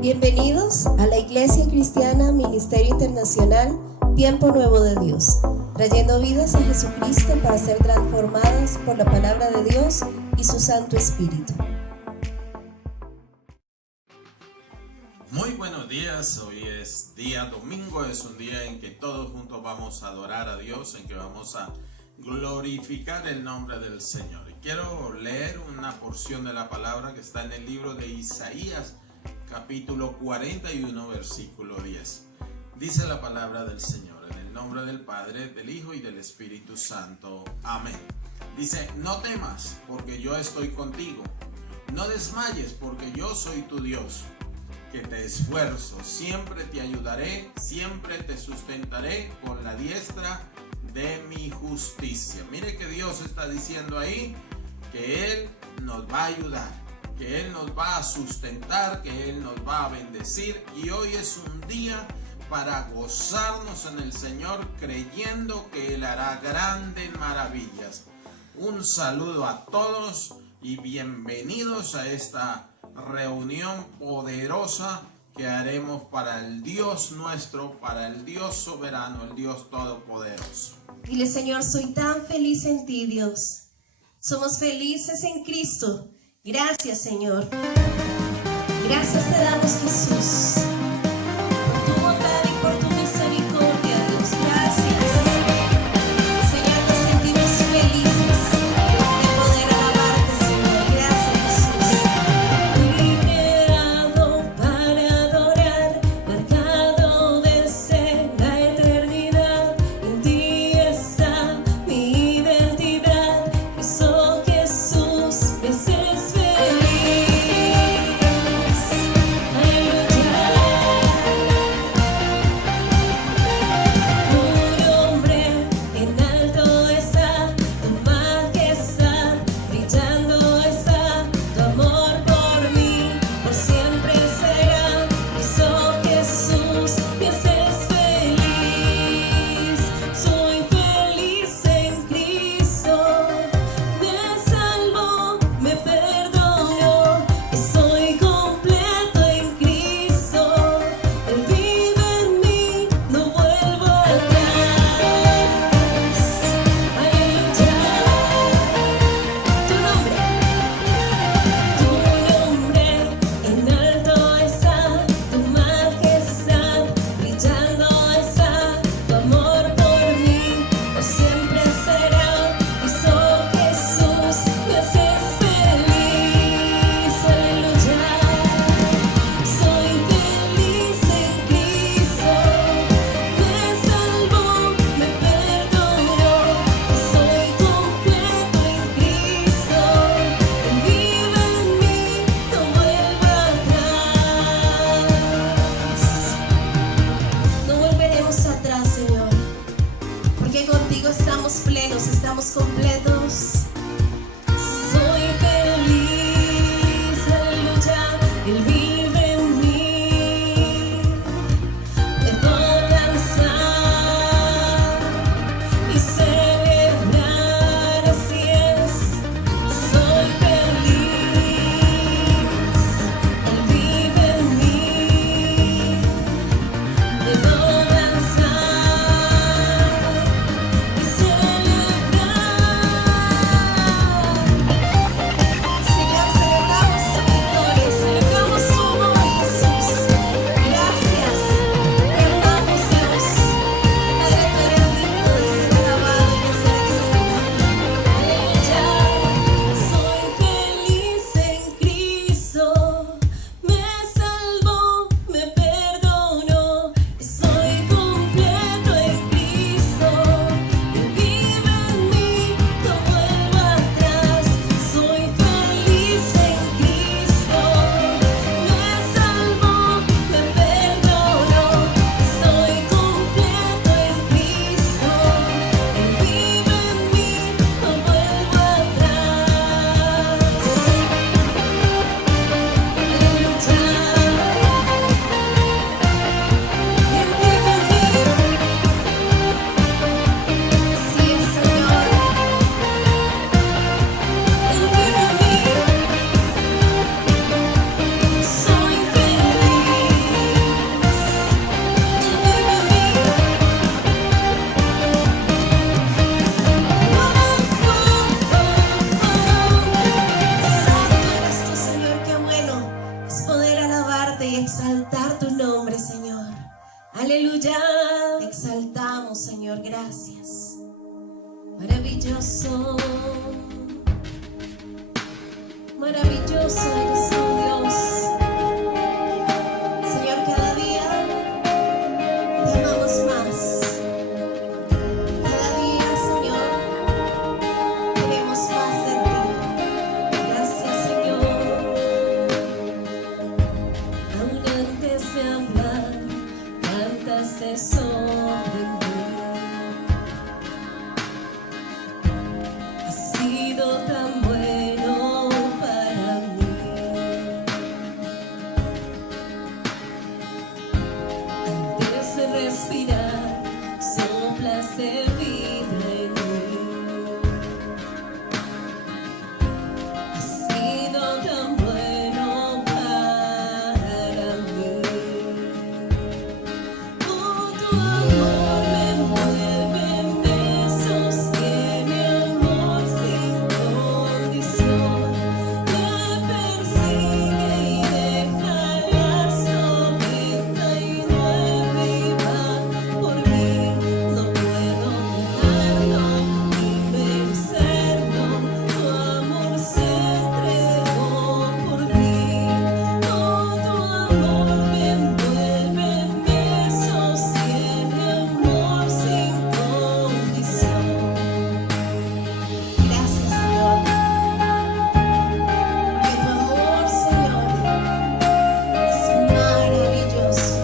Bienvenidos a la Iglesia Cristiana Ministerio Internacional Tiempo Nuevo de Dios, trayendo vidas a Jesucristo para ser transformadas por la palabra de Dios y su Santo Espíritu. Muy buenos días, hoy es día domingo, es un día en que todos juntos vamos a adorar a Dios, en que vamos a glorificar el nombre del Señor. Y quiero leer una porción de la palabra que está en el libro de Isaías, capítulo 41, versículo 10. Dice la palabra del Señor, en el nombre del Padre, del Hijo y del Espíritu Santo. Amén. Dice: no temas, porque yo estoy contigo. No desmayes, porque yo soy tu Dios, que te esfuerzo. Siempre te ayudaré, siempre te sustentaré con la diestra de mi justicia. Mire que Dios está diciendo ahí que Él nos va a ayudar, que Él nos va a sustentar, que Él nos va a bendecir. Y hoy es un día para gozarnos en el Señor, creyendo que Él hará grandes maravillas. Un saludo a todos y bienvenidos a esta reunión poderosa que haremos para el Dios nuestro, para el Dios soberano, el Dios todopoderoso. Dile: Señor, soy tan feliz en ti, Dios. Somos felices en Cristo. Gracias, Señor. Gracias te damos, Jesús, por tu bondad y por tu misericordia, Dios. Gracias. Señor, nos sentimos felices de poder alabarte, Señor. Gracias, Jesús. Fui creado para adorar, marcado desde la eternidad. En ti está mi identidad. Cristo Jesús me haces feliz. Aleluya. Aleluya. Te exaltamos, Señor, gracias. Maravilloso, maravilloso eres, oh Dios. Señor, cada día te amamos más. Cada día, Señor, queremos más de ti. Gracias, Señor. Aún antes de hablar, cantaste sobre mí. Has sido tan bueno para mí. Antes de respirar, soplaste vida en mí. Has sido tan bueno para mí. Oh, tu amor me envuelve, me sostiene, amor sin condición. Me persigue y deja las 99 y va por mí. No puedo dejarlo ni vencerlo. Tu amor se entregó por mí. Oh, tu amor me envuelve, me sostiene, amor sin condición. Gracias, Señor. Que tu amor, Señor, es maravilloso.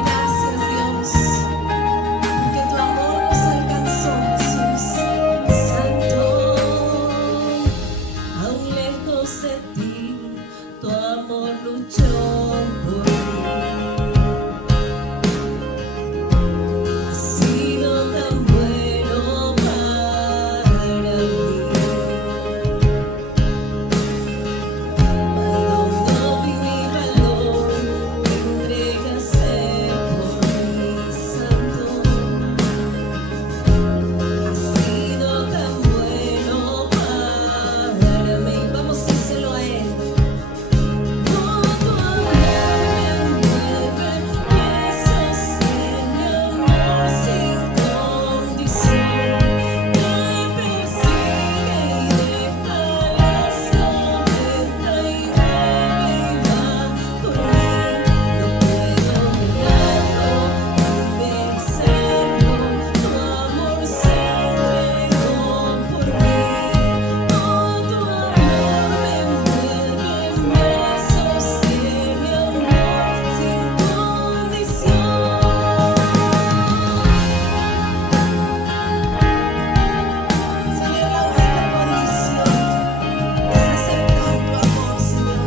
Gracias, Dios, porque tu amor nos alcanzó, Jesús. Santo, aún lejos de ti, tu amor luchó por mí. Has sido tan bueno para mí. Cuando no vi mi valor, te entregaste por mí, Santo. Has sido tan bueno para mí. Vamos, díselo a Él. Oh, tu amor me envuelve, me sostiene, amor sin condición. Me persigue y deja las 99 y va por mí. No puedo negarlo ni vencerlo. Tu amor se entregó por mí. Oh, tu amor me envuelve, me sostiene, amor sin condición. Señor, la única condición es aceptar tu amor, Señor.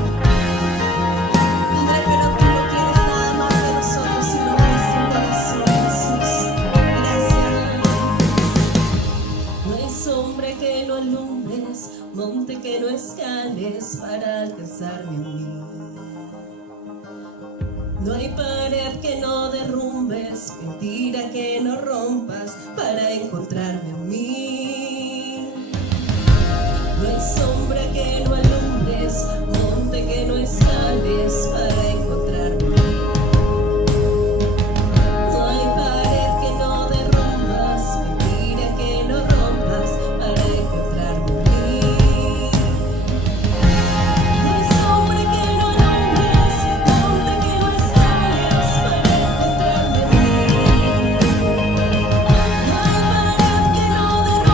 Padre, pero tú no quieres nada más de nosotros, sino nuestro corazón, Jesús. Gracias. No hay sombra que no alumbres, monte que no escales para alcanzarme a mí. No hay pared que no derrumbes, mentira que no rompas para encontrarme a mí. No hay sombra que no alumbres, monte que no escales para encontrarme a mí. No hay pared que no derrumbas, mentira que no rompas para encontrarme a mí. No hay sombra que no alumbres, monte que no escales para encontrarme a mí. No hay pared que no derrumbas,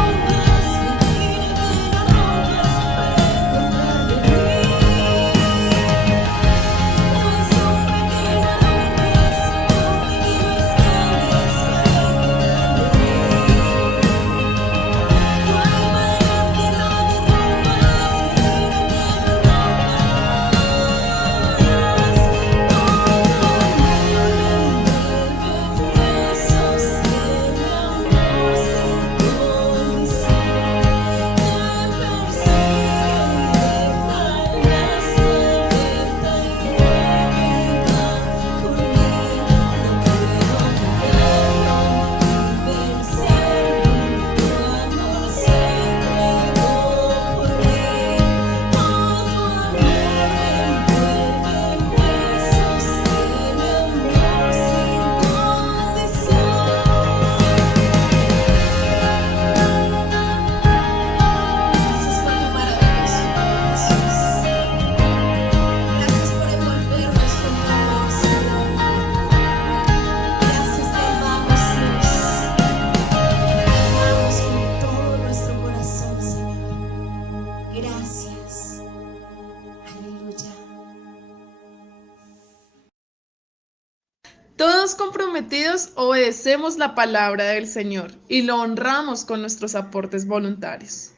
Todos comprometidos obedecemos la palabra del Señor y lo honramos con nuestros aportes voluntarios.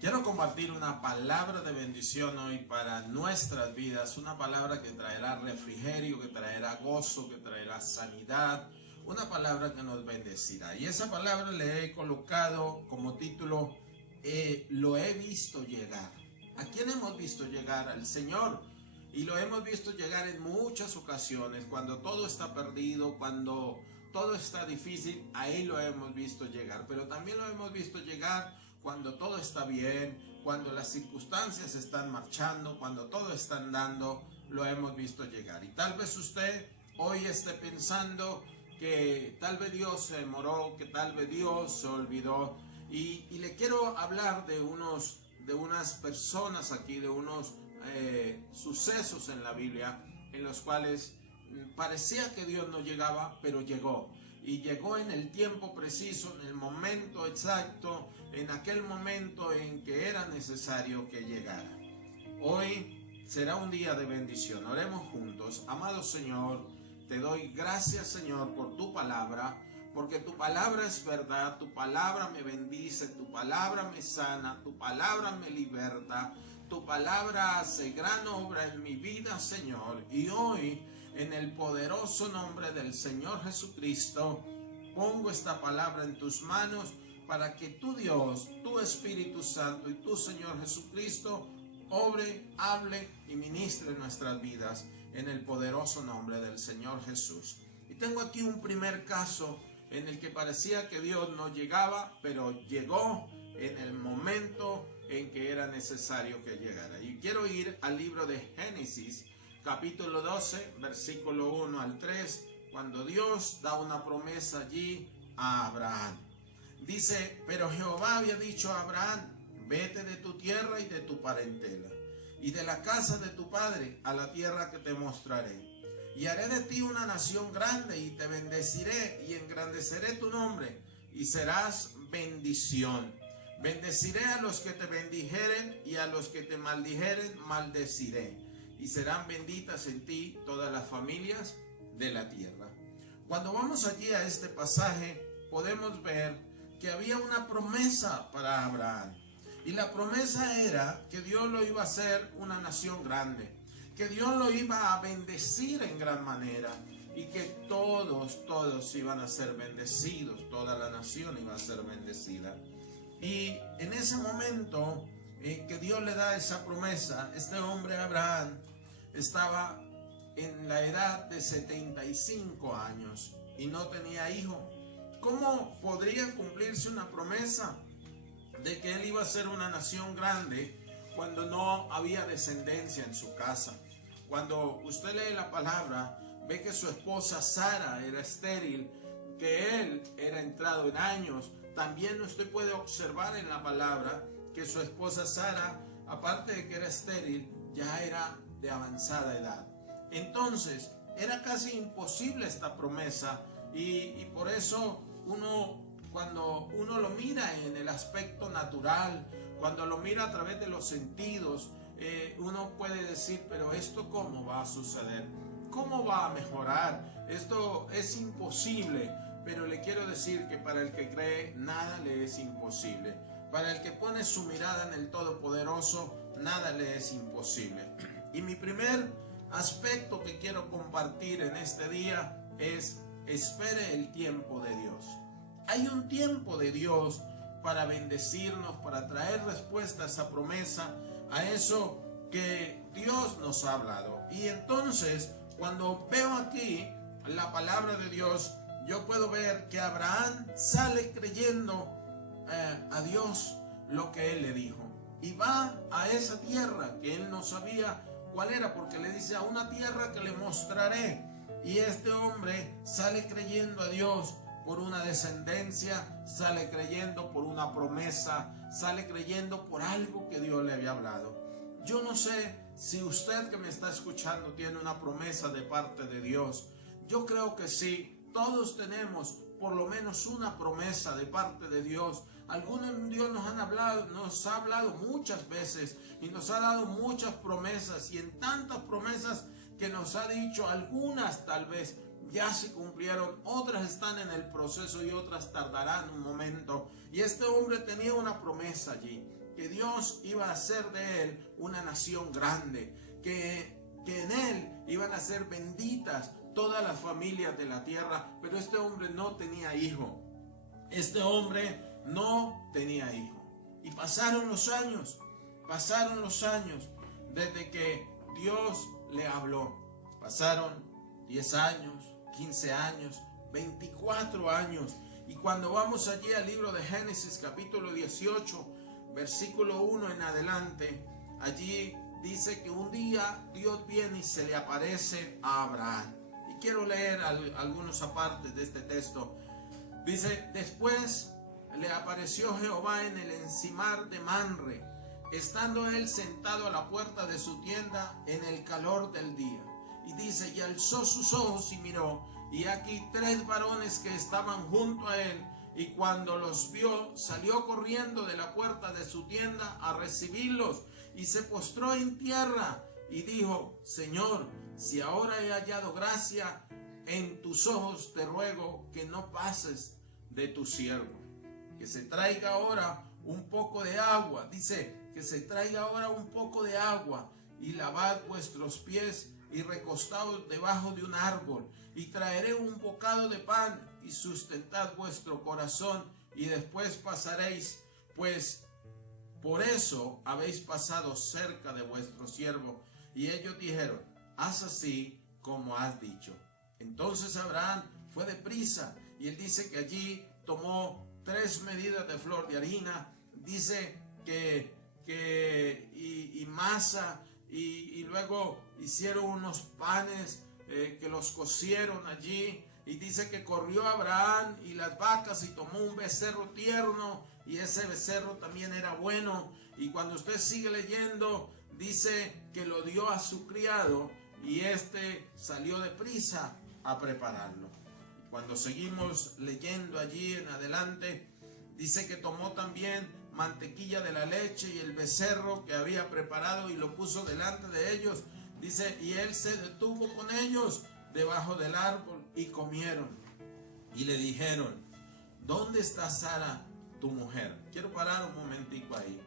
Quiero compartir una palabra de bendición hoy para nuestras vidas, una palabra que traerá refrigerio, que traerá gozo, que traerá sanidad, una palabra que nos bendecirá. Y esa palabra le he colocado como título, lo he visto llegar. ¿A quién hemos visto llegar? Al Señor. Y lo hemos visto llegar en muchas ocasiones, cuando todo está perdido, cuando todo está difícil, ahí lo hemos visto llegar. Pero también lo hemos visto llegar cuando todo está bien, cuando las circunstancias están marchando, cuando todo está andando, lo hemos visto llegar. Y tal vez usted hoy esté pensando que tal vez Dios se demoró, que tal vez Dios se olvidó. Y le quiero hablar de unas personas aquí, de unos sucesos en la Biblia, en los cuales parecía que Dios no llegaba, pero llegó. Y llegó en el tiempo preciso, en el momento exacto, en aquel momento en que era necesario que llegara. Hoy será un día de bendición. Oremos juntos. Amado Señor, te doy gracias, Señor, por tu palabra, porque tu palabra es verdad, tu palabra me bendice, tu palabra me sana, tu palabra me liberta, tu palabra hace gran obra en mi vida, Señor. Y hoy, en el poderoso nombre del Señor Jesucristo, pongo esta palabra en tus manos para que tu Dios, tu Espíritu Santo y tu Señor Jesucristo obre, hable y ministre en nuestras vidas en el poderoso nombre del Señor Jesús. Y tengo aquí un primer caso en el que parecía que Dios no llegaba, pero llegó en el momento en que era necesario que llegara. Y quiero ir al libro de Génesis, capítulo 12, versículo 1 al 3, cuando Dios da una promesa allí a Abraham. Dice, pero Jehová había dicho a Abraham, vete de tu tierra y de tu parentela, y de la casa de tu padre a la tierra que te mostraré. Y haré de ti una nación grande, y te bendeciré, y engrandeceré tu nombre, y serás bendición. Bendeciré a los que te bendijeren, y a los que te maldijeren, maldeciré. Y serán benditas en ti todas las familias de la tierra. Cuando vamos allí a este pasaje, podemos ver que había una promesa para Abraham. Y la promesa era que Dios lo iba a hacer una nación grande, que Dios lo iba a bendecir en gran manera, y que todos iban a ser bendecidos, toda la nación iba a ser bendecida. Y en ese momento que Dios le da esa promesa, este hombre Abraham estaba en la edad de 75 años y no tenía hijo. ¿Cómo podría cumplirse una promesa de que él iba a ser una nación grande cuando no había descendencia en su casa? Cuando usted lee la palabra, ve que su esposa Sara era estéril, que él era entrado en años. También usted puede observar en la palabra que su esposa Sara, aparte de que era estéril, ya era de avanzada edad. Entonces, era casi imposible esta promesa, y por eso cuando uno lo mira en el aspecto natural, cuando lo mira a través de los sentidos, uno puede decir, pero ¿esto cómo va a suceder? ¿Cómo va a mejorar? Esto es imposible. Pero le quiero decir que para el que cree, nada le es imposible. Para el que pone su mirada en el Todopoderoso, nada le es imposible. Y mi primer aspecto que quiero compartir en este día es: espere el tiempo de Dios. Hay un tiempo de Dios para bendecirnos, para traer respuesta a esa promesa, a eso que Dios nos ha hablado. Y entonces, cuando veo aquí la palabra de Dios, yo puedo ver que Abraham sale creyendo a Dios lo que él le dijo. Y va a esa tierra que él no sabía cuál era, porque le dice, a una tierra que le mostraré. Y este hombre sale creyendo a Dios por una descendencia, sale creyendo por una promesa, sale creyendo por algo que Dios le había hablado. Yo no sé si usted que me está escuchando tiene una promesa de parte de Dios. Yo creo que sí. Todos tenemos por lo menos una promesa de parte de Dios. Algunos Dios nos ha hablado muchas veces y nos ha dado muchas promesas, y en tantas promesas que nos ha dicho, algunas tal vez ya se cumplieron, otras están en el proceso y otras tardarán un momento. Y este hombre tenía una promesa allí, que Dios iba a hacer de él una nación grande, que en él iban a ser benditas todas las familias de la tierra. Pero este hombre no tenía hijo. Este hombre no tenía hijo. Y pasaron los años desde que Dios le habló. Pasaron 10 años, 15 años, 24 años. Y cuando vamos allí al libro de Génesis capítulo 18, versículo 1 en adelante, allí dice que un día Dios viene y se le aparece a Abraham. Y quiero leer algunos apartes de este texto. Dice: después le apareció Jehová en el encimar de Manre, estando él sentado a la puerta de su tienda en el calor del día. Y dice: y alzó sus ojos y miró, y aquí 3 varones que estaban junto a él, y cuando los vio, salió corriendo de la puerta de su tienda a recibirlos, y se postró en tierra, y dijo: Señor, si ahora he hallado gracia en tus ojos, te ruego que no pases de tu siervo, que se traiga ahora un poco de agua. Dice que se traiga ahora un poco de agua, y lavad vuestros pies, y recostaos debajo de un árbol, y traeré un bocado de pan, y sustentad vuestro corazón, y después pasaréis, pues por eso habéis pasado cerca de vuestro siervo. Y ellos dijeron: haz así como has dicho. Entonces Abraham fue deprisa, y él dice que allí tomó 3 medidas de flor de harina, dice y masa, y luego hicieron unos panes que los cocieron allí. Y dice que corrió Abraham y las vacas, y tomó un becerro tierno, y ese becerro también era bueno. Y cuando usted sigue leyendo, dice que lo dio a su criado, y este salió deprisa a prepararlo. Y cuando seguimos leyendo allí en adelante, dice que tomó también mantequilla de la leche y el becerro que había preparado, y lo puso delante de ellos. Dice: y él se detuvo con ellos debajo del árbol, y comieron. Y le dijeron: ¿dónde está Sara, tu mujer? Quiero parar un momentico ahí.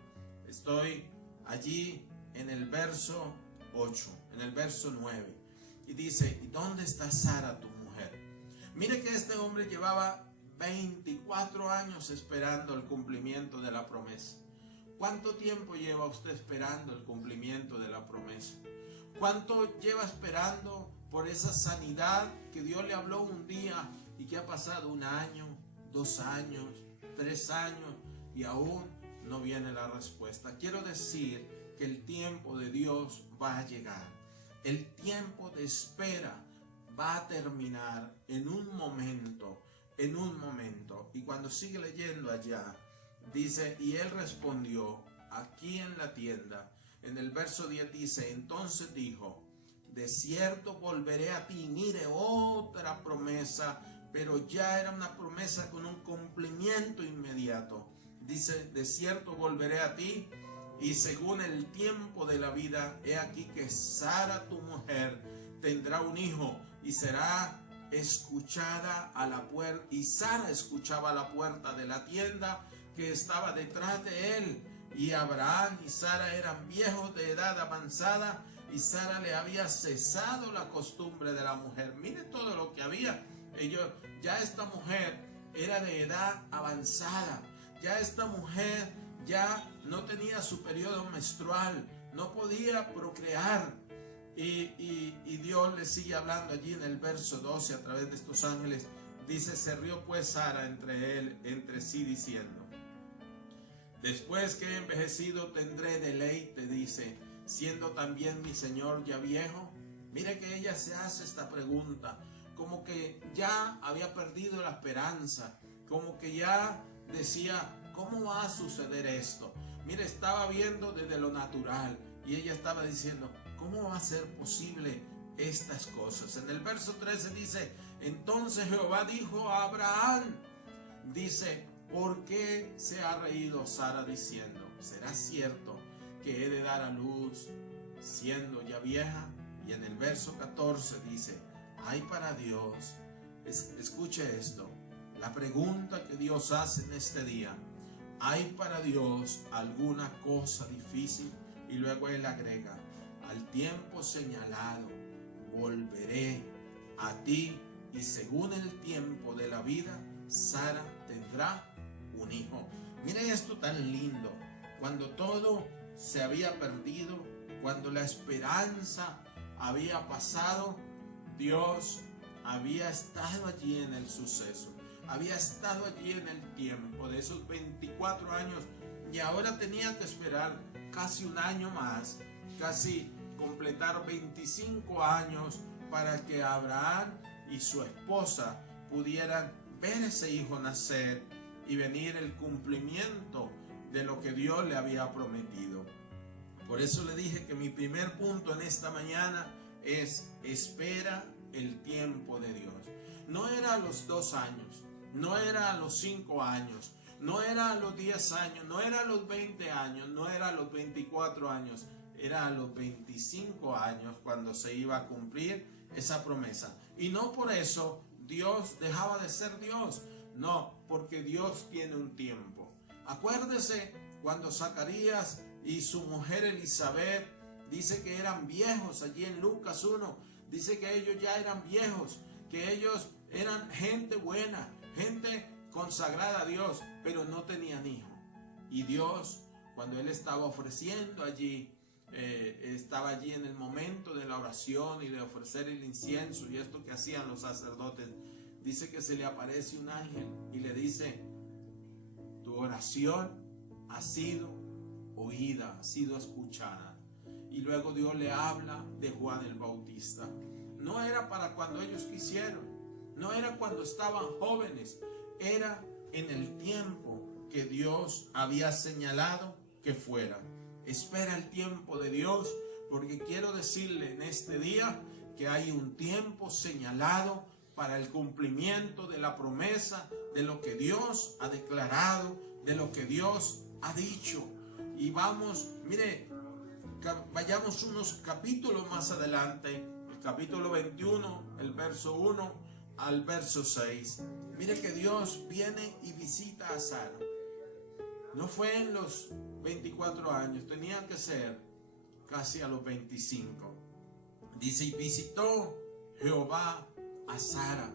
Estoy allí en el verso 8, en el verso 9. Y dice: ¿y dónde está Sara, tu mujer? Mire que este hombre llevaba 24 años esperando el cumplimiento de la promesa. ¿Cuánto tiempo lleva usted esperando el cumplimiento de la promesa? ¿Cuánto lleva esperando por esa sanidad que Dios le habló un día y que ha pasado 1 año, 2 años, 3 años y aún no viene la respuesta? Quiero decir que el tiempo de Dios va a llegar. El tiempo de espera va a terminar en un momento. Y cuando sigue leyendo allá, dice: y él respondió aquí en la tienda. En el verso 10 dice: entonces dijo: de cierto volveré a ti. Mire, otra promesa, pero ya era una promesa con un cumplimiento inmediato. Dice: de cierto volveré a ti, y según el tiempo de la vida, he aquí que Sara tu mujer tendrá un hijo, y será escuchada a la puerta. Y Sara escuchaba a la puerta de la tienda que estaba detrás de él. Y Abraham y Sara eran viejos de edad avanzada, y Sara le había cesado la costumbre de la mujer. Mire todo lo que había. Ya esta mujer era de edad avanzada. Ya esta mujer ya no tenía su periodo menstrual, no podía procrear. Y Dios le sigue hablando allí en el verso 12 a través de estos ángeles. Dice: se rió pues Sara entre sí diciendo: después que he envejecido tendré deleite, dice, siendo también mi Señor ya viejo. Mire que ella se hace esta pregunta, como que ya había perdido la esperanza, como que ya decía: ¿cómo va a suceder esto? Mire, estaba viendo desde lo natural, y ella estaba diciendo: ¿cómo va a ser posible estas cosas? En el verso 13 dice: Entonces Jehová dijo a Abraham, dice, ¿por qué se ha reído Sara diciendo, será cierto que he de dar a luz siendo ya vieja? Y en el verso 14 dice, hay para Dios, escuche esto, la pregunta que Dios hace en este día, ¿hay para Dios alguna cosa difícil? Y luego él agrega, al tiempo señalado volveré a ti y según el tiempo de la vida, Sara tendrá un hijo. Miren esto tan lindo, cuando todo se había perdido, cuando la esperanza había pasado, Dios había estado allí en el suceso, había estado allí en el tiempo de esos 24 años y ahora tenía que esperar casi un año más, casi completar 25 años para que Abraham y su esposa pudieran ver ese hijo nacer y venir el cumplimiento de lo que Dios le había prometido. Por eso le dije que mi primer punto en esta mañana es espera el tiempo de Dios. No era a los 2 años, no era a los 5 años, no era a los 10 años, no era a los 20 años, no era a los 24 años, era a los 25 años cuando se iba a cumplir esa promesa. Y no por eso Dios dejaba de ser Dios, no, porque Dios tiene un tiempo. Acuérdese cuando Zacarías y su mujer Elizabeth, dice que eran viejos, allí en Lucas 1, dice que ellos ya eran viejos, que ellos eran gente buena, gente consagrada a Dios, pero no tenían hijo. Y Dios, cuando él estaba ofreciendo allí, estaba allí en el momento de la oración y de ofrecer el incienso y esto que hacían los sacerdotes, dice que se le aparece un ángel y le dice, tu oración ha sido oída, ha sido escuchada. Y luego Dios le habla de Juan el Bautista. No era para cuando ellos quisieron, no era cuando estaban jóvenes, era en el tiempo que Dios había señalado que fuera. Espera el tiempo de Dios, porque quiero decirle en este día que hay un tiempo señalado para el cumplimiento de la promesa, de lo que Dios ha declarado, de lo que Dios ha dicho. Y vamos, mire, vayamos unos capítulos más adelante, el capítulo 21, el verso 1 al verso 6. Mire que Dios viene y visita a Sara. No fue en los 24 años, tenía que ser casi a los 25. Dice, y visitó Jehová a Sara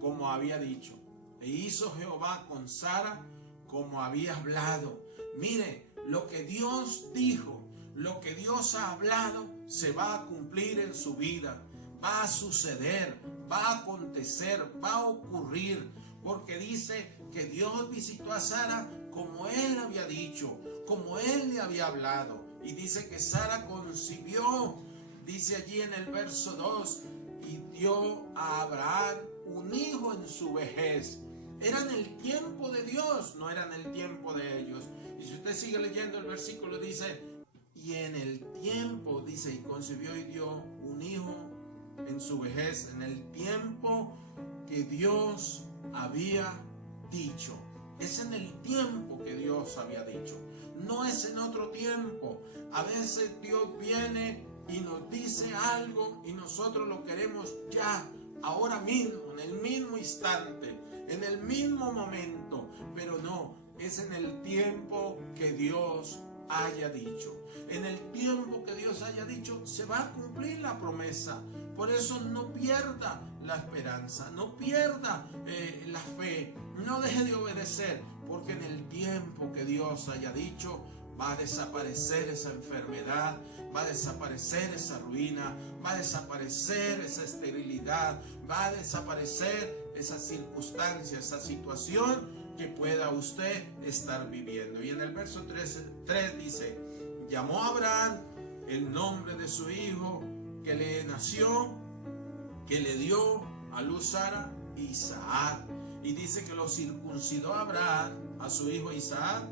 como había dicho, e hizo Jehová con Sara como había hablado. Mire, lo que Dios dijo, lo que Dios ha hablado, se va a cumplir en su vida, va a suceder, va a acontecer, va a ocurrir, porque dice que Dios visitó a Sara como él había dicho, como él le había hablado, y dice que Sara concibió, dice allí en el verso 2, y dio a Abraham un hijo en su vejez. Era en el tiempo de Dios, no era en el tiempo de ellos. Y si usted sigue leyendo el versículo, dice, y en el tiempo, dice, y concibió y dio un hijo en su vejez, en el tiempo que Dios había dicho. Es en el tiempo que Dios había dicho, no es en otro tiempo. A veces Dios viene y nos dice algo y nosotros lo queremos ya, ahora mismo, en el mismo instante, en el mismo momento, pero no, es en el tiempo que Dios haya dicho. En el tiempo que Dios haya dicho se va a cumplir la promesa. Por eso no pierda la esperanza, no pierda la fe, no deje de obedecer, porque en el tiempo que Dios haya dicho va a desaparecer esa enfermedad, va a desaparecer esa ruina, va a desaparecer esa esterilidad, va a desaparecer esa circunstancia, esa situación que pueda usted estar viviendo. Y en el verso 3 dice, llamó a Abraham el nombre de su hijo que le nació, que le dio a luz Sara, Isaac. Y dice que lo circuncidó Abraham a su hijo Isaac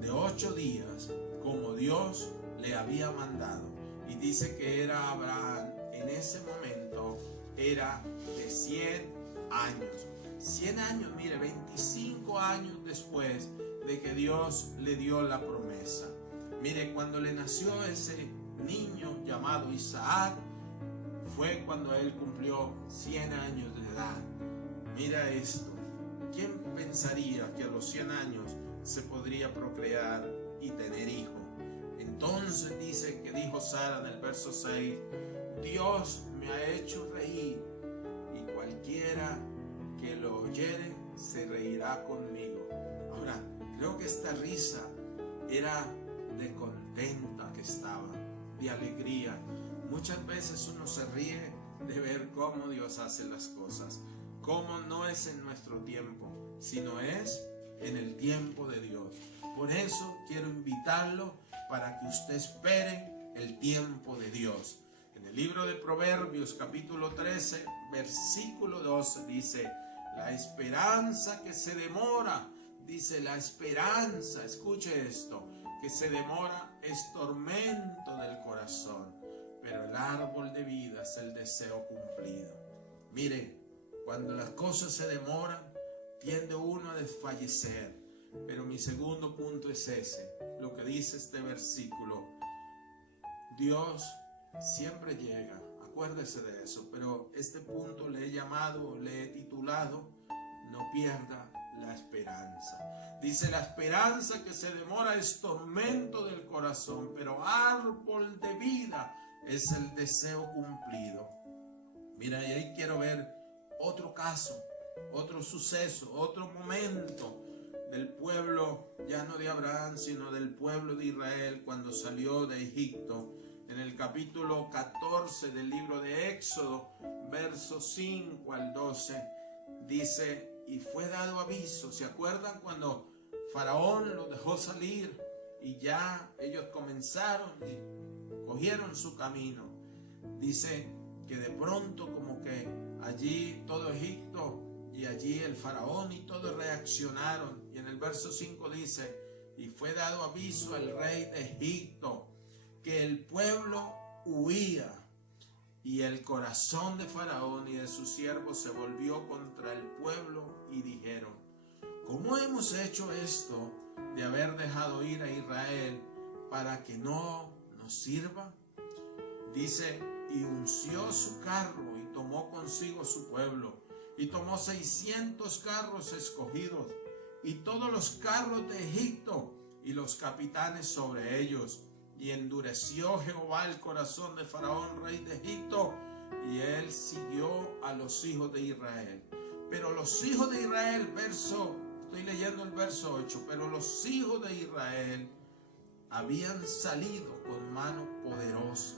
de 8 días, como Dios le había mandado. Y dice que era Abraham en ese momento, era de 100 años. 100 años, mire, 25 años después de que Dios le dio la promesa. Mire, cuando le nació ese niño llamado Isaac, fue cuando él cumplió 100 años de edad. Mira esto, ¿quién pensaría que a los 100 años se podría procrear y tener hijo? Entonces dice que dijo Sara en el verso 6, Dios me ha hecho reír y cualquiera que lo oyere se reirá conmigo. Ahora, creo que esta risa era de contenta que estaba, de alegría. Muchas veces uno se ríe de ver cómo Dios hace las cosas, cómo no es en nuestro tiempo, sino es en el tiempo de Dios. Por eso quiero invitarlo para que usted espere el tiempo de Dios. En el libro de Proverbios capítulo 13 versículo 12 dice, la esperanza que se demora, dice la esperanza, escuche esto, que se demora es tormento del corazón, pero el árbol de vida es el deseo cumplido. Mire, cuando las cosas se demoran, tiende uno a desfallecer. Pero mi segundo punto es ese, lo que dice este versículo. Dios siempre llega, acuérdese de eso, pero este punto le he llamado, le he titulado, no pierda la esperanza. Dice, la esperanza que se demora es tormento del corazón, pero árbol de vida es el deseo cumplido. Mira, y ahí quiero ver otro caso, otro suceso, otro momento del pueblo, ya no de Abraham, sino del pueblo de Israel cuando salió de Egipto. En el capítulo 14 del libro de Éxodo, versos 5 al 12, dice, y fue dado aviso. ¿Se acuerdan cuando Faraón los dejó salir y ya ellos comenzaron y cogieron su camino? Dice que de pronto como que allí todo Egipto y allí el faraón y todos reaccionaron. Y en el verso 5 dice, y fue dado aviso al rey de Egipto que el pueblo huía. Y el corazón de Faraón y de sus siervos se volvió contra el pueblo y dijeron, ¿cómo hemos hecho esto de haber dejado ir a Israel para que no nos sirva? Dice, y unció su carro y tomó consigo su pueblo. Y tomó 600 carros escogidos y todos los carros de Egipto y los capitanes sobre ellos. Y endureció Jehová el corazón de Faraón, rey de Egipto, y él siguió a los hijos de Israel. Pero los hijos de Israel, estoy leyendo el verso 8, pero los hijos de Israel habían salido con mano poderosa.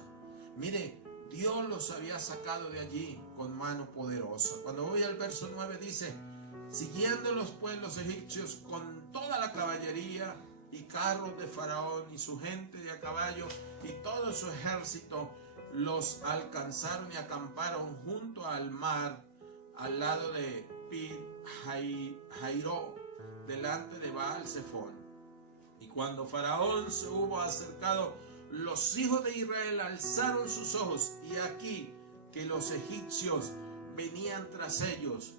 Mire, Dios los había sacado de allí con mano poderosa. Cuando voy al verso 9 dice, siguiendo los pueblos egipcios con toda la caballería y carros de Faraón y su gente de a caballo y todo su ejército, los alcanzaron y acamparon junto al mar, al lado de Pi-Hairó, delante de Baal-Zephón. Y cuando Faraón se hubo acercado, los hijos de Israel alzaron sus ojos, y aquí que los egipcios venían tras ellos,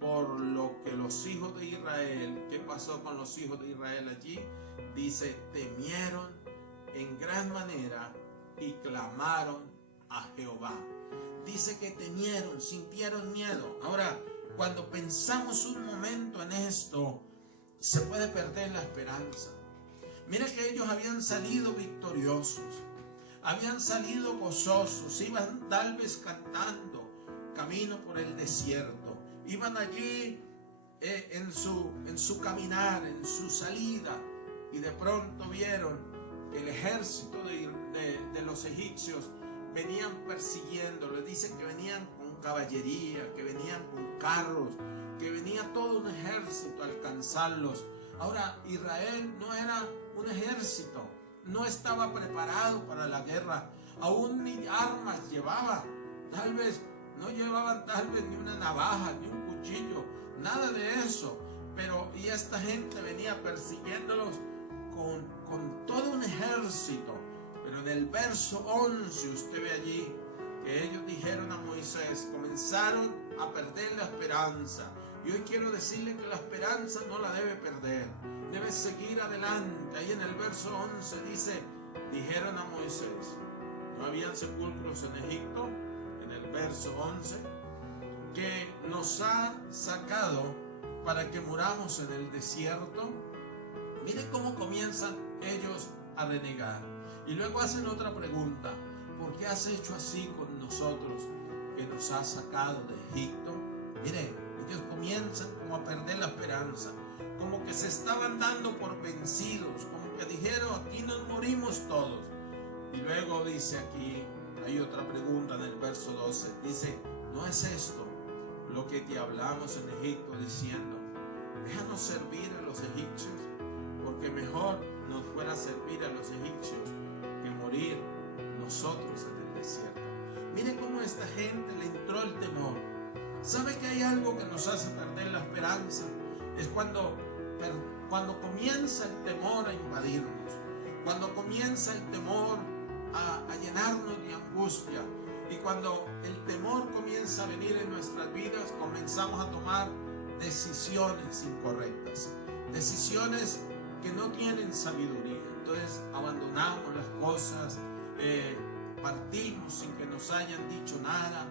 por lo que los hijos de Israel, ¿qué pasó con los hijos de Israel allí? Dice, temieron en gran manera y clamaron a Jehová. Dice que temieron, sintieron miedo. Ahora, cuando pensamos un momento en esto, se puede perder la esperanza. Mira que ellos habían salido victoriosos, habían salido gozosos, iban tal vez cantando camino por el desierto, iban allí en su caminar, en su salida, y de pronto vieron que el ejército de los egipcios venían persiguiéndolos. Dicen que venían con caballería, que venían con carros, que venía todo un ejército a alcanzarlos. Ahora, Israel no era un ejército, no estaba preparado para la guerra, aún ni armas llevaba, tal vez no llevaban ni una navaja, ni un cuchillo, nada de eso, y esta gente venía persiguiéndolos con todo un ejército. Pero en el verso 11 usted ve allí que ellos dijeron a Moisés, comenzaron a perder la esperanza. Y hoy quiero decirle que la esperanza no la debe perder, debe seguir adelante. Ahí en el verso 11 dice, dijeron a Moisés, no habían sepulcros en Egipto, en el verso 11, que nos ha sacado para que muramos en el desierto. Miren cómo comienzan ellos a renegar. Y luego hacen otra pregunta, ¿por qué has hecho así con nosotros que nos has sacado de Egipto? Miren, ellos comienzan como a perder la esperanza, como que se estaban dando por vencidos, como que dijeron, aquí nos morimos todos. Y luego dice aquí, hay otra pregunta en el verso 12, dice, ¿no es esto lo que te hablamos en Egipto diciendo, déjanos servir a los egipcios, porque mejor nos fuera servir a los egipcios que morir nosotros en el desierto? Mire cómo a esta gente le entró el temor. ¿Sabe que hay algo que nos hace perder la esperanza? Es cuando comienza el temor a invadirnos, cuando comienza el temor a llenarnos de angustia, y cuando el temor comienza a venir en nuestras vidas, comenzamos a tomar decisiones incorrectas, decisiones que no tienen sabiduría. Entonces abandonamos las cosas, partimos sin que nos hayan dicho nada,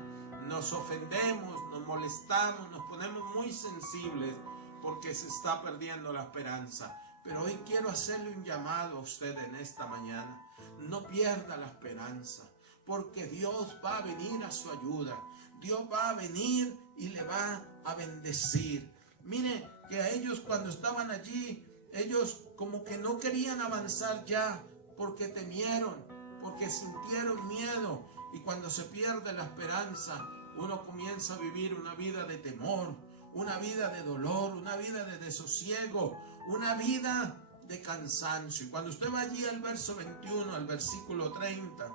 nos ofendemos, nos molestamos, nos ponemos muy sensibles porque se está perdiendo la esperanza. Pero hoy quiero hacerle un llamado a usted en esta mañana. No pierda la esperanza, porque Dios va a venir a su ayuda. Dios va a venir y le va a bendecir. Mire que a ellos cuando estaban allí, ellos como que no querían avanzar ya porque temieron, porque sintieron miedo. Y cuando se pierde la esperanza, uno comienza a vivir una vida de temor, una vida de dolor, una vida de desosiego, una vida de cansancio. Y cuando usted va allí al verso 21, al versículo 30,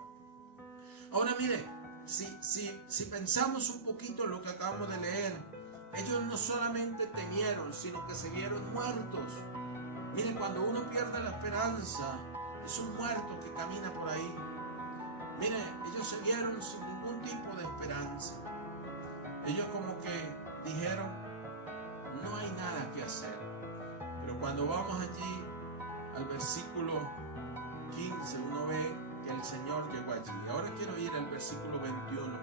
ahora mire, si pensamos un poquito en lo que acabamos de leer, ellos no solamente temieron, sino que se vieron muertos. Miren, cuando uno pierde la esperanza, es un muerto que camina por ahí. Mire, ellos se vieron sin ningún tipo de esperanza. Ellos como que dijeron, no hay nada que hacer. Pero cuando vamos allí al versículo 15, uno ve que el Señor llegó allí. Ahora quiero ir al versículo 21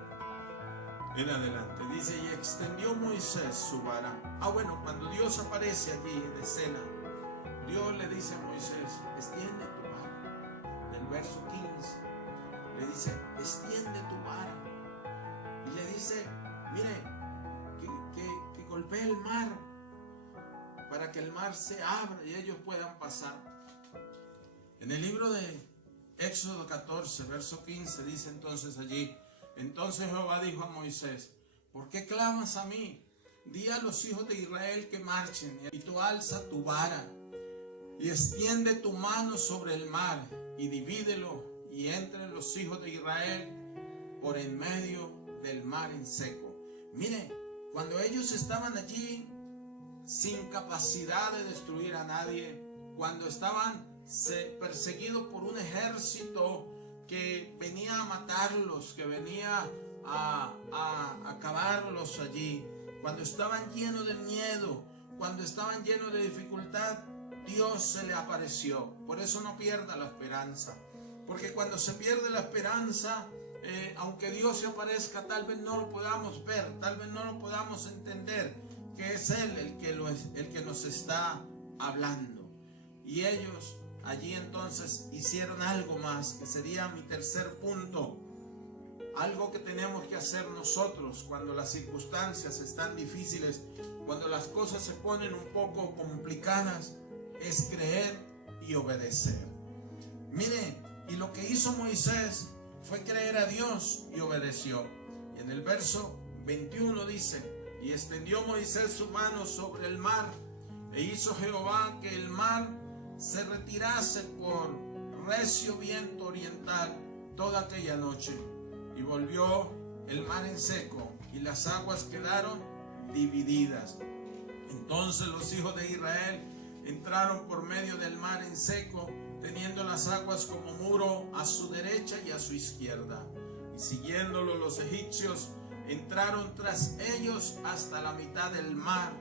en adelante. Dice, y extendió Moisés su vara. Bueno, cuando Dios aparece allí en escena, Dios le dice a Moisés, extiende tu vara. En el verso 15 le dice, extiende tu vara. Y le dice, mire, que golpee el mar para que el mar se abra y ellos puedan pasar. En el libro de Éxodo 14, verso 15, dice entonces allí, entonces Jehová dijo a Moisés, ¿por qué clamas a mí? Di a los hijos de Israel que marchen, y tú alza tu vara y extiende tu mano sobre el mar y divídelo, y entren los hijos de Israel por en medio del mar en seco. Mire, cuando ellos estaban allí sin capacidad de destruir a nadie, cuando estaban perseguidos por un ejército que venía a matarlos, que venía a acabarlos allí, cuando estaban llenos de miedo, cuando estaban llenos de dificultad, Dios se le apareció. Por eso no pierda la esperanza, porque cuando se pierde la esperanza, aunque Dios se aparezca, tal vez no lo podamos ver, tal vez no lo podamos entender, que es Él el que nos está hablando. Y ellos allí entonces hicieron algo más, que sería mi tercer punto. Algo que tenemos que hacer nosotros cuando las circunstancias están difíciles, cuando las cosas se ponen un poco complicadas, es creer y obedecer. Mire, y lo que hizo Moisés fue creer a Dios y obedeció. Y en el verso 21 dice, y extendió Moisés su mano sobre el mar, e hizo Jehová que el mar se retirase por recio viento oriental toda aquella noche, y volvió el mar en seco, y las aguas quedaron divididas. Entonces los hijos de Israel entraron por medio del mar en seco, teniendo las aguas como muro a su derecha y a su izquierda. Y siguiéndolo los egipcios entraron tras ellos hasta la mitad del mar,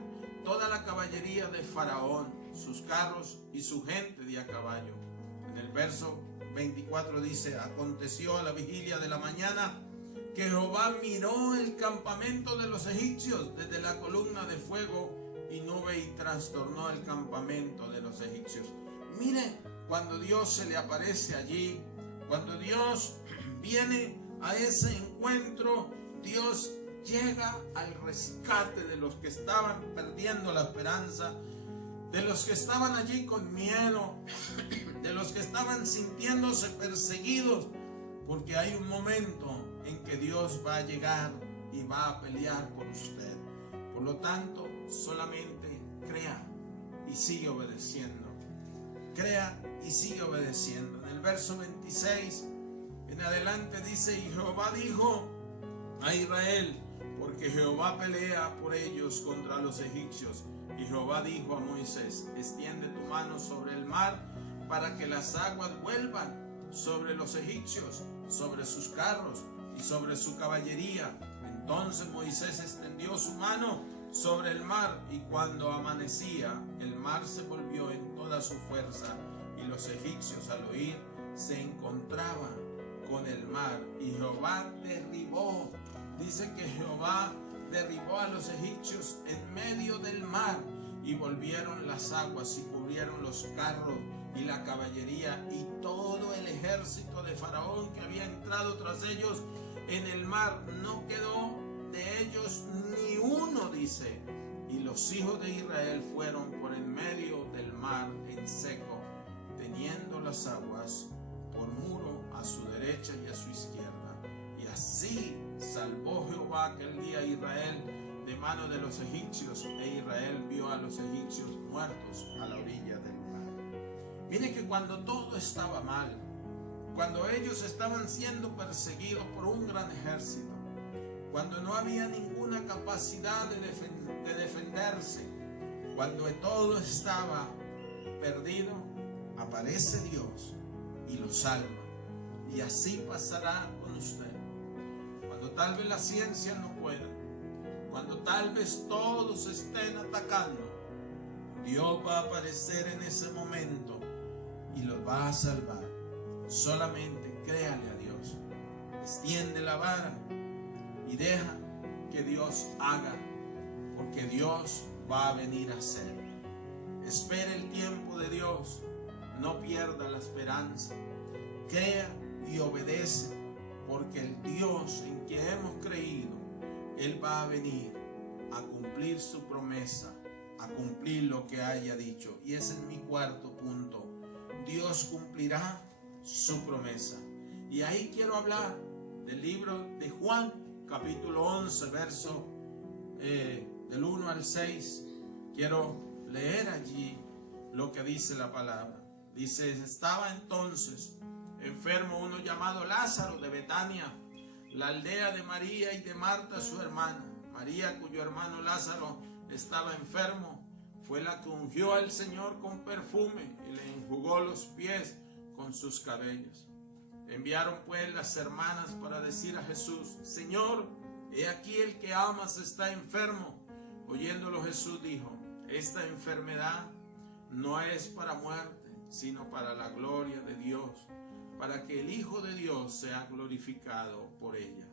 toda la caballería de Faraón, sus carros y su gente de a caballo. En el verso 24 dice: aconteció a la vigilia de la mañana que Jehová miró el campamento de los egipcios desde la columna de fuego y nube y trastornó el campamento de los egipcios. Miren, cuando Dios se le aparece allí, cuando Dios viene a ese encuentro, Dios llega al rescate de los que estaban perdiendo la esperanza, de los que estaban allí con miedo, de los que estaban sintiéndose perseguidos, porque hay un momento en que Dios va a llegar y va a pelear por usted. Por lo tanto, solamente crea y sigue obedeciendo. Crea y sigue obedeciendo. En el verso 26 en adelante dice: y Jehová dijo a Israel, porque Jehová pelea por ellos contra los egipcios. Y Jehová dijo a Moisés: extiende tu mano sobre el mar para que las aguas vuelvan sobre los egipcios, sobre sus carros y sobre su caballería. Entonces Moisés extendió su mano sobre el mar, y cuando amanecía, el mar se volvió en toda su fuerza, y los egipcios al oír se encontraban con el mar, y Jehová derribó. Dice que Jehová derribó a los egipcios en medio del mar, y volvieron las aguas y cubrieron los carros y la caballería y todo el ejército de Faraón que había entrado tras ellos en el mar. No quedó de ellos ni uno, dice. Y los hijos de Israel fueron por en medio del mar en seco, teniendo las aguas por muro a su derecha y a su izquierda. Y así salvó Jehová aquel día a Israel de mano de los egipcios, e Israel vio a los egipcios muertos a la orilla del mar. Mire que cuando todo estaba mal, cuando ellos estaban siendo perseguidos por un gran ejército, cuando no había ninguna capacidad de defenderse, cuando todo estaba perdido, aparece Dios y lo salva. Y así pasará con usted. Cuando tal vez la ciencia no pueda, cuando tal vez todos estén atacando, Dios va a aparecer en ese momento y los va a salvar. Solamente créale a Dios, extiende la vara y deja que Dios haga, porque Dios va a venir a hacer. Espere el tiempo de Dios, no pierda la esperanza, crea y obedece, porque el Dios en quien hemos creído, Él va a venir a cumplir su promesa, a cumplir lo que haya dicho. Y ese es mi cuarto punto: Dios cumplirá su promesa. Y ahí quiero hablar del libro de Juan, capítulo 11, verso del 1 al 6. Quiero leer allí lo que dice la palabra. Dice: estaba entonces enfermo uno llamado Lázaro de Betania, la aldea de María y de Marta su hermana. María, cuyo hermano Lázaro estaba enfermo, fue la que ungió al Señor con perfume y le enjugó los pies con sus cabellos. Enviaron pues las hermanas para decir a Jesús: Señor, he aquí el que amas está enfermo. Oyéndolo Jesús dijo: esta enfermedad no es para muerte, sino para la gloria de Dios, para que el Hijo de Dios sea glorificado por ella.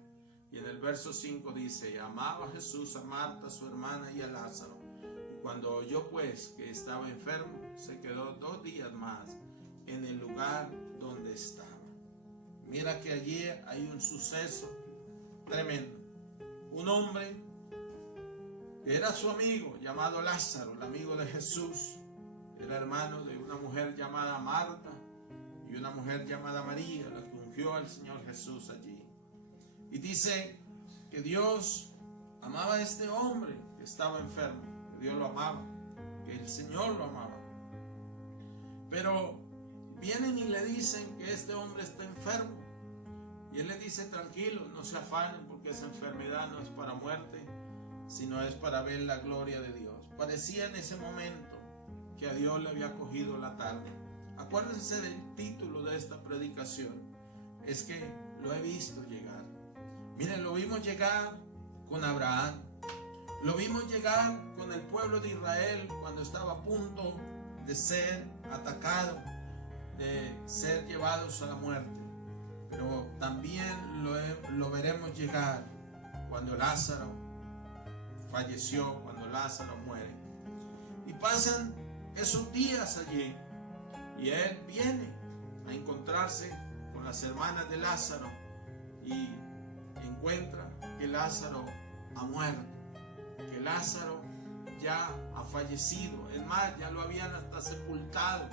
Y en el verso 5 dice: amaba Jesús a Marta su hermana y a Lázaro. Y cuando oyó pues que estaba enfermo, se quedó 2 días más en el lugar donde estaba. Mira que allí hay un suceso tremendo. Un hombre que era su amigo, llamado Lázaro, el amigo de Jesús, era hermano de una mujer llamada Marta y una mujer llamada María, la que ungió al Señor Jesús allí. Y dice que Dios amaba a este hombre que estaba enfermo, que Dios lo amaba, que el Señor lo amaba. Pero vienen y le dicen que este hombre está enfermo. Y él le dice: tranquilo, no se afanen, porque esa enfermedad no es para muerte, sino es para ver la gloria de Dios. Parecía en ese momento que a Dios le había cogido la tarde. Acuérdense del título de esta predicación: es que lo he visto llegar. Miren, lo vimos llegar con Abraham. Lo vimos llegar con el pueblo de Israel cuando estaba a punto de ser atacado, de ser llevados a la muerte. Pero también lo veremos llegar cuando Lázaro falleció, cuando Lázaro muere. Y pasan esos días allí y él viene a encontrarse con las hermanas de Lázaro y encuentra que Lázaro ha muerto, que Lázaro ya ha fallecido. Es más, ya lo habían hasta sepultado.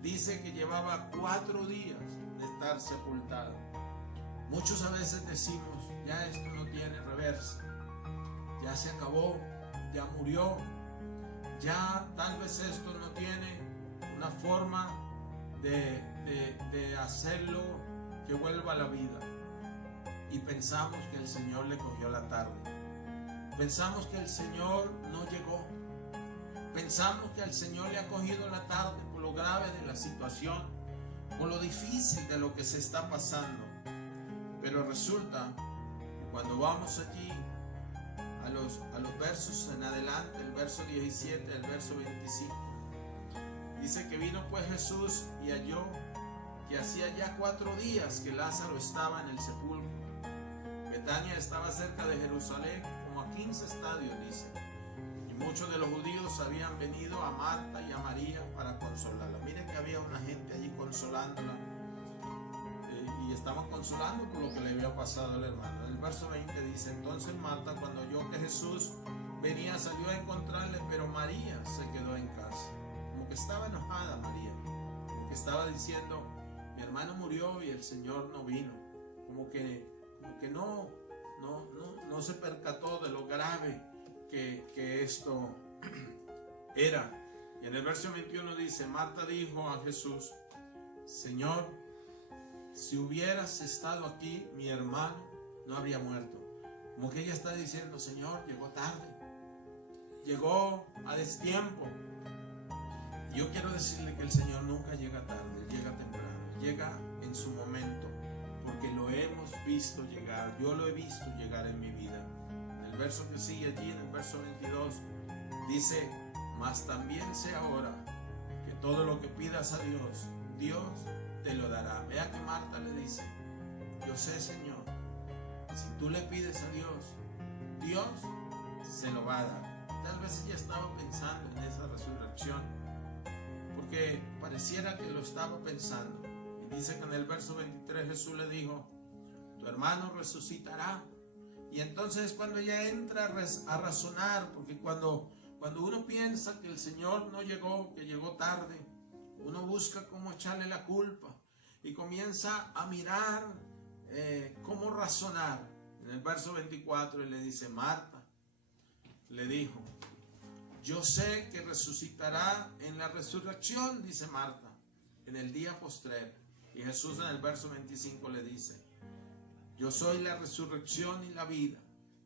Dice que llevaba 4 días de estar sepultado. Muchos a veces decimos, ya esto no tiene reversa, ya se acabó, ya murió, ya tal vez esto no tiene una forma de hacerlo que vuelva a la vida. Y pensamos que el Señor le cogió la tarde. Pensamos que el Señor no llegó. Pensamos que al Señor le ha cogido la tarde por lo grave de la situación, por lo difícil de lo que se está pasando. Pero resulta que cuando vamos allí a los versos en adelante, el verso 17, el verso 25, dice que vino pues Jesús y halló que hacía ya 4 días que Lázaro estaba en el sepulcro. Betania estaba cerca de Jerusalén, como a 15 estadios, dice. Y muchos de los judíos habían venido a Marta y a María para consolarla. Miren que había una gente allí consolándola. Y estaban consolando por lo que le había pasado al hermano. El verso 20 dice, entonces Marta, cuando oyó que Jesús venía, salió a encontrarle, pero María se quedó en casa. Como que estaba enojada María, como que estaba diciendo, mi hermano murió y el Señor no vino. Como que no se percató de lo grave que esto era. Y en el verso 21 dice, Marta dijo a Jesús, Señor, si hubieras estado aquí, mi hermano no habría muerto. Como que ella está diciendo, Señor, llegó tarde, llegó a destiempo. Yo quiero decirle que el Señor nunca llega tarde, Él llega temprano, llega en su momento, porque lo hemos visto llegar. Yo lo he visto llegar en mi vida. En el verso que sigue allí, en el verso 22, dice, mas también sé ahora que todo lo que pidas a Dios, Dios te lo dará. Vea que Marta le dice, yo sé, Señor, si tú le pides a Dios, Dios se lo va a dar. Tal vez ella estaba pensando en esa resurrección, porque pareciera que lo estaba pensando. Y dice que en el verso 23 Jesús le dijo, tu hermano resucitará. Y entonces cuando ella entra a razonar, porque cuando uno piensa que el Señor no llegó, que llegó tarde, uno busca cómo echarle la culpa y comienza a mirar cómo razonar. En el verso 24 él le dice, Marta le dijo, yo sé que resucitará en la resurrección, dice Marta, en el día postrero. Y Jesús en el verso 25 le dice, yo soy la resurrección y la vida.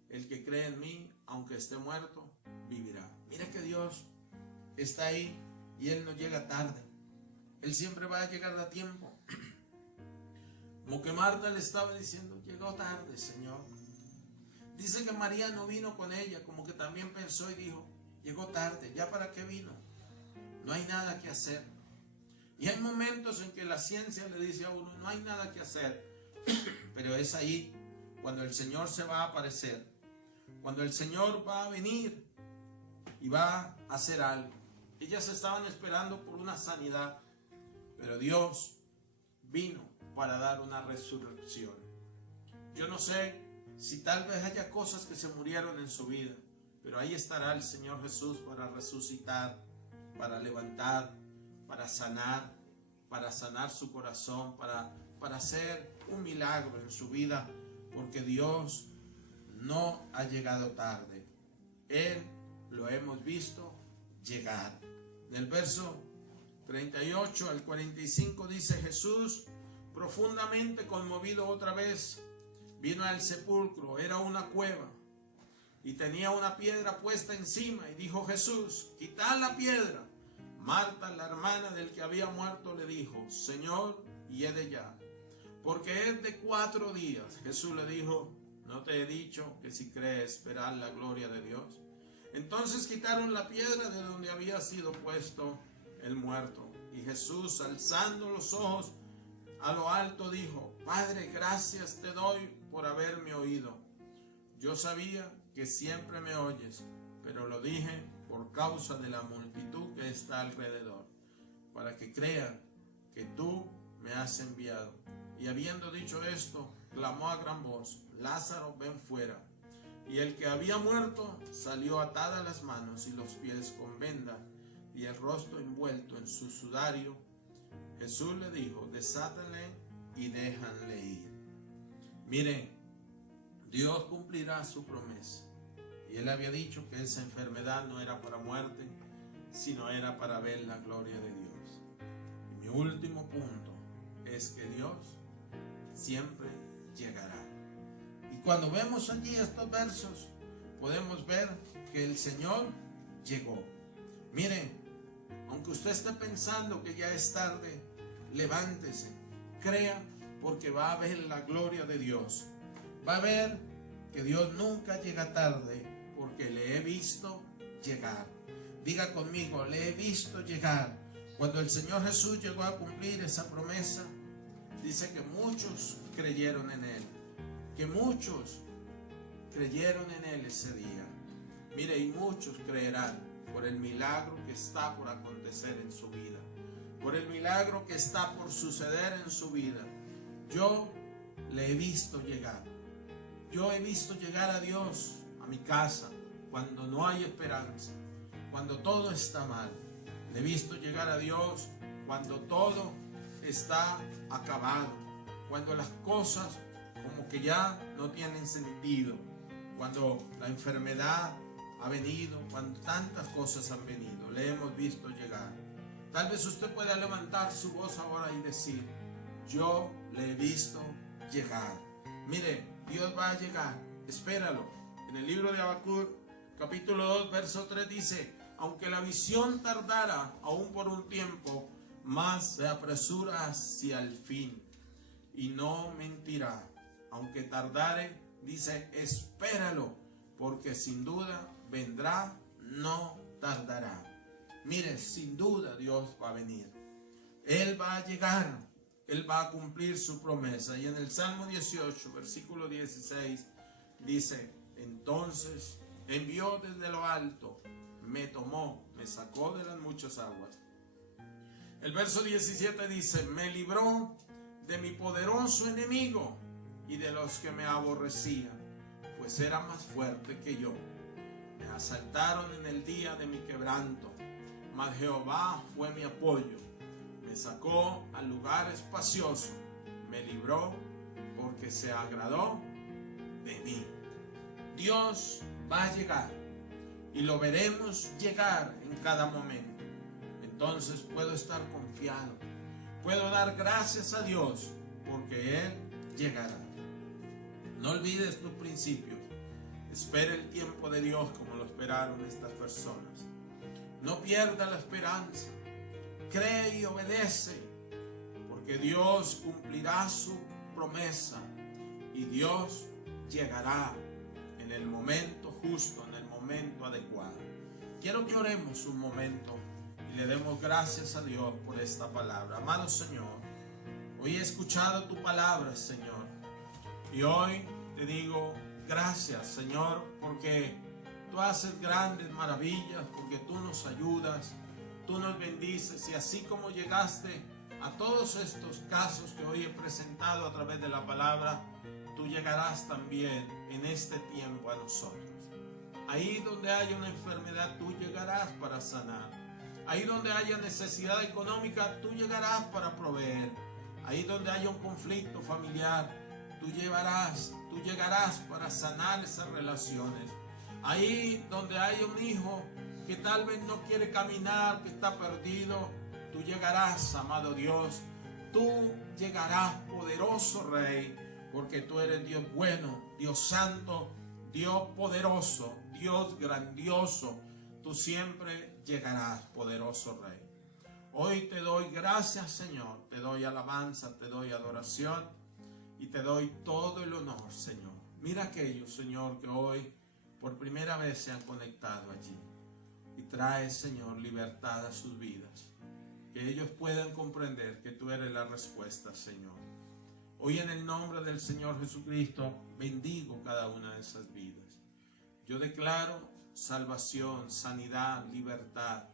El que cree en mí, aunque esté muerto, vivirá. Mira que Dios está ahí y Él no llega tarde. Él siempre va a llegar a tiempo. Como que Marta le estaba diciendo, llegó tarde, Señor. Dice que María no vino con ella, como que también pensó y dijo, llegó tarde, ¿ya para qué vino? No hay nada que hacer. Y hay momentos en que la ciencia le dice a uno, no hay nada que hacer. Pero es ahí cuando el Señor se va a aparecer, cuando el Señor va a venir y va a hacer algo. Ellas estaban esperando por una sanidad, pero Dios vino para dar una resurrección. Yo no sé si tal vez haya cosas que se murieron en su vida, pero ahí estará el Señor Jesús para resucitar, para levantar, para sanar su corazón, para hacer un milagro en su vida, porque Dios no ha llegado tarde. Él lo hemos visto llegar. En el verso 38 al 45 dice, Jesús, profundamente conmovido otra vez, vino al sepulcro. Era una cueva y tenía una piedra puesta encima, y dijo Jesús, quitad la piedra. Marta, la hermana del que había muerto, le dijo, Señor, hiede ya, porque es de 4 días. Jesús le dijo, ¿No te he dicho que si crees verás la gloria de Dios? Entonces quitaron la piedra de donde había sido puesto el muerto. Y Jesús, alzando los ojos a lo alto, dijo: Padre, gracias te doy por haberme oído. Yo sabía que siempre me oyes, pero lo dije por causa de la multitud que está alrededor, para que crean que tú me has enviado. Y habiendo dicho esto, clamó a gran voz: Lázaro, ven fuera. Y el que había muerto salió atadas las manos y los pies con venda y el rostro envuelto en su sudario. Jesús le dijo: desátale y déjanle ir. Miren, Dios cumplirá su promesa. Y él había dicho que esa enfermedad no era para muerte, sino era para ver la gloria de Dios. Y mi último punto es que Dios siempre llegará. Y cuando vemos allí estos versos, podemos ver que el Señor llegó. Miren, aunque usted esté pensando que ya es tarde, levántese, crea, porque va a ver la gloria de Dios. Va a ver que Dios nunca llega tarde, porque le he visto llegar. Diga conmigo: le he visto llegar. Cuando el Señor Jesús llegó a cumplir esa promesa, dice que muchos creyeron en Él. Que muchos creyeron en Él ese día. Mire, y muchos creerán por el milagro que está por acontecer en su vida, por el milagro que está por suceder en su vida. Yo le he visto llegar. Yo he visto llegar a Dios a mi casa cuando no hay esperanza, cuando todo está mal. Le he visto llegar a Dios cuando todo está acabado, cuando las cosas como que ya no tienen sentido, cuando la enfermedad ha venido, cuando tantas cosas han venido. Le hemos visto llegar. Tal vez usted pueda levantar su voz ahora y decir: yo le he visto llegar. Mire, Dios va a llegar, espéralo. En el libro de Habacuc, capítulo 2, verso 3 dice: aunque la visión tardara aún por un tiempo, mas se apresura hacia el fin, y no mentirá. Aunque tardare, dice, espéralo, porque sin duda vendrá, no tardará. Mire, sin duda Dios va a venir. Él va a llegar. Él va a cumplir su promesa. Y en el Salmo 18, versículo 16, dice: entonces envió desde lo alto, me tomó, me sacó de las muchas aguas. El verso 17 dice: me libró de mi poderoso enemigo y de los que me aborrecían, pues era más fuerte que yo. Me asaltaron en el día de mi quebranto, mas Jehová fue mi apoyo. Me sacó al lugar espacioso, me libró porque se agradó de mí. Dios va a llegar y lo veremos llegar en cada momento. Entonces puedo estar confiado, puedo dar gracias a Dios porque Él llegará. No olvides tus principios. Espera el tiempo de Dios como lo esperaron estas personas. No pierda la esperanza. Cree y obedece, porque Dios cumplirá su promesa y Dios llegará en el momento justo, en el momento adecuado. Quiero que oremos un momento y le demos gracias a Dios por esta palabra. Amado Señor, hoy he escuchado tu palabra, Señor, y hoy te digo gracias, Señor, porque tú haces grandes maravillas, porque tú nos ayudas, tú nos bendices, y así como llegaste a todos estos casos que hoy he presentado a través de la palabra, tú llegarás también en este tiempo a nosotros. Ahí donde haya una enfermedad, tú llegarás para sanar. Ahí donde haya necesidad económica, tú llegarás para proveer. Ahí donde haya un conflicto familiar, tú llegarás para sanar esas relaciones. Ahí donde haya un hijo que tal vez no quiere caminar, que está perdido, tú llegarás, amado Dios. Tú llegarás, poderoso Rey, porque tú eres Dios bueno, Dios santo, Dios poderoso, Dios grandioso. Tú siempre llegarás, poderoso Rey. Hoy te doy gracias, Señor, te doy alabanza, te doy adoración y te doy todo el honor, Señor. Mira aquellos, Señor, que hoy por primera vez se han conectado allí. Y trae, Señor, libertad a sus vidas. Que ellos puedan comprender que tú eres la respuesta, Señor. Hoy en el nombre del Señor Jesucristo bendigo cada una de esas vidas. Yo declaro salvación, sanidad, libertad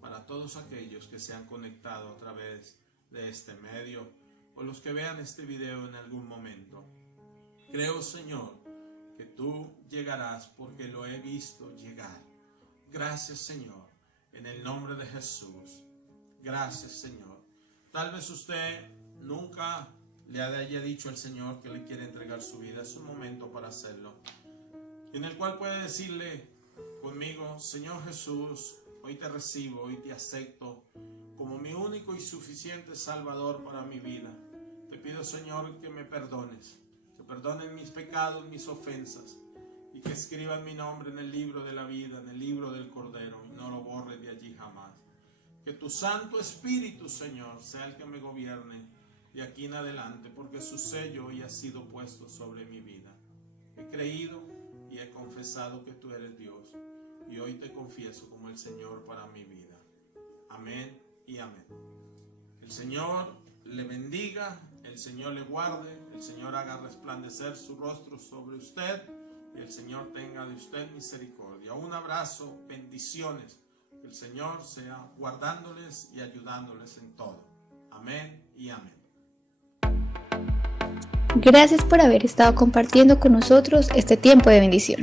para todos aquellos que se han conectado a través de este medio o los que vean este video en algún momento. Creo, Señor, que tú llegarás porque lo he visto llegar. Gracias, Señor, en el nombre de Jesús. Gracias, Señor. Tal vez usted nunca le haya dicho al Señor que le quiere entregar su vida. Es un momento para hacerlo, en el cual puede decirle conmigo: Señor Jesús, hoy te recibo, hoy te acepto como mi único y suficiente Salvador para mi vida. Te pido, Señor, que me perdones, que perdonen mis pecados, mis ofensas, y que escriban mi nombre en el libro de la vida, en el libro del Cordero, y no lo borre de allí jamás. Que tu Santo Espíritu, Señor, sea el que me gobierne de aquí en adelante, porque su sello hoy ha sido puesto sobre mi vida. He creído y he confesado que tú eres Dios, y hoy te confieso como el Señor para mi vida. Amén y amén. El Señor le bendiga, el Señor le guarde, el Señor haga resplandecer su rostro sobre usted, y el Señor tenga de usted misericordia. Un abrazo, bendiciones. Que el Señor sea guardándoles y ayudándoles en todo. Amén y amén. Gracias por haber estado compartiendo con nosotros este tiempo de bendición.